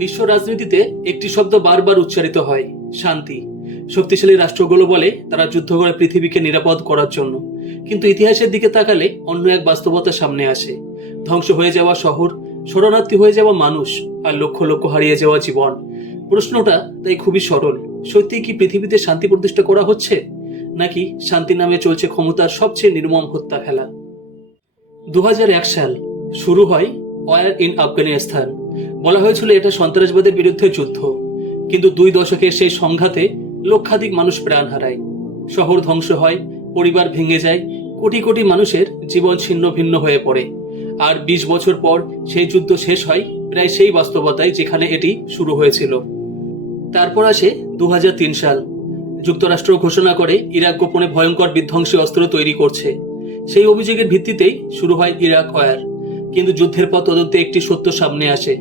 বিশ্ব রাজনীতিতে একটি শব্দ বারবার উচ্চারিত হয়, শান্তি। শক্তিশালী রাষ্ট্রগুলো বলে তারা যুদ্ধ করে পৃথিবীকে নিরাপদ করার জন্য, কিন্তু ইতিহাসের দিকে তাকালে অন্য এক বাস্তবতা সামনে আসে। ধ্বংস হয়ে যাওয়া শহর, শরণার্থী হয়ে যাওয়া মানুষ, আর লক্ষ লক্ষ হারিয়ে যাওয়া জীবন। প্রশ্নটা তাই খুবই সরল, সত্যি কি পৃথিবীতে শান্তি প্রতিষ্ঠা করা হচ্ছে, নাকি শান্তি নামে চলছে ক্ষমতার সবচেয়ে নির্মম হত্যা খেলা? 2001 সাল শুরু হয় ওয়ার ইন আফগানিস্তান। বলা হয়েছিল এটা সন্ত্রাসবাদের বিরুদ্ধে যুদ্ধ, কিন্তু 2 দশকের সেই সংঘাতে লক্ষাধিক মানুষ প্রাণ হারায়, শহর ধ্বংস হয়, পরিবার ভেঙে যায়, কোটি কোটি মানুষের জীবন ছিন্ন ভিন্ন হয়ে পড়ে। আর 20 বছর পর সেই যুদ্ধ শেষ হয় প্রায় সেই বাস্তবতায় যেখানে এটি শুরু হয়েছিল। তারপর আসে 2003 সাল। যুক্তরাষ্ট্র ঘোষণা করে ইরাক গোপনে ভয়ঙ্কর বিধ্বংসী অস্ত্র তৈরি করছে। সেই অভিযোগের ভিত্তিতেই শুরু হয় ইরাক ওয়ার। কিন্তু যুদ্ধের পর তদন্তে একটি সত্য সামনে আসে,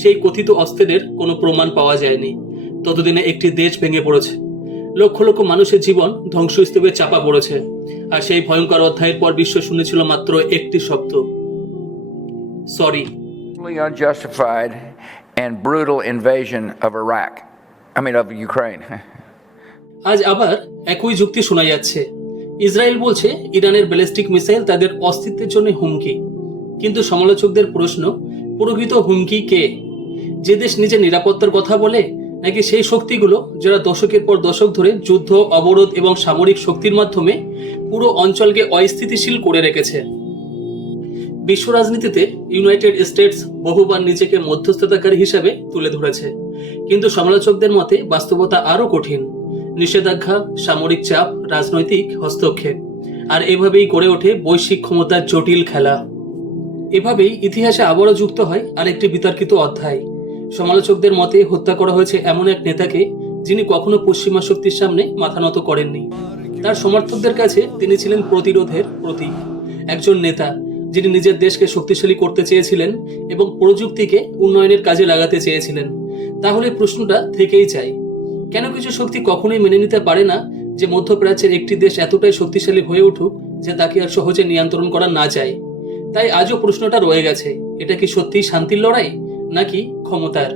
সেই কথিত অস্ত্রের কোনো প্রমাণ পাওয়া যায়নি। ততদিনে একটি দেশ ভেঙে পড়েছে, লক্ষ লক্ষ মানুষের জীবন ধ্বংসস্তূপে চাপা পড়েছে। আর সেই ভয়ঙ্কর অধ্যায়ের পর বিশ্ব শুনেছিল মাত্র একটি শব্দ, sorry. Unjustified and brutal invasion of of Ukraine. আজ আবার একই যুক্তি শোনা যাচ্ছে। ইসরায়েল বলছে ইরানের ব্যালিস্টিক মিসাইল তাদের অস্তিত্বের জন্য হুমকি, কিন্তু সমালোচকদের প্রশ্ন, প্রকৃত হুমকি কে? যে দেশ নিজের নিরাপত্তার কথা বলে, নাকি সেই শক্তিগুলো যারা দশকের পর দশক ধরে যুদ্ধ, অবরোধ এবং সামরিক শক্তির মাধ্যমে পুরো অঞ্চলকে অস্থিতিশীল করে রেখেছে? বিশ্ব রাজনীতিতে ইউনাইটেড স্টেটস বহুবার নিজেকে মধ্যস্থতাকারী হিসেবে তুলে ধরেছে, কিন্তু সমালোচকদের মতে বাস্তবতা আরো কঠিন। নিষেধাজ্ঞা, সামরিক চাপ, রাজনৈতিক হস্তক্ষেপ, আর এভাবেই গড়ে ওঠে বৈশ্বিক ক্ষমতার জটিল খেলা। এভাবেই ইতিহাসে আবারও যুক্ত হয় আরেকটি বিতর্কিত অধ্যায়। সমালোচকদের মতে হত্যা করা হয়েছে এমন এক নেতাকে যিনি কখনো পশ্চিমা শক্তির সামনে মাথা নত করেননি। তার সমর্থকদের কাছে তিনি ছিলেন প্রতিরোধের প্রতীক, একজন নেতা যিনি নিজের দেশকে শক্তিশালী করতে চেয়েছিলেন এবং প্রযুক্তিকে উন্নয়নের কাজে লাগাতে চেয়েছিলেন। তাহলে প্রশ্নটা থেকেই যায়, কেন কিছু শক্তি কখনোই মেনে নিতে পারে না যে মধ্যপ্রাচ্যের একটি দেশ এতটাই শক্তিশালী হয়ে উঠুক যে তাকে আর সহজে নিয়ন্ত্রণ করা না যায়? তাই আজও প্রশ্নটা রয়ে গেছে, এটা কি সত্যিই শান্তির লড়াই, নাকি ক্ষমতার?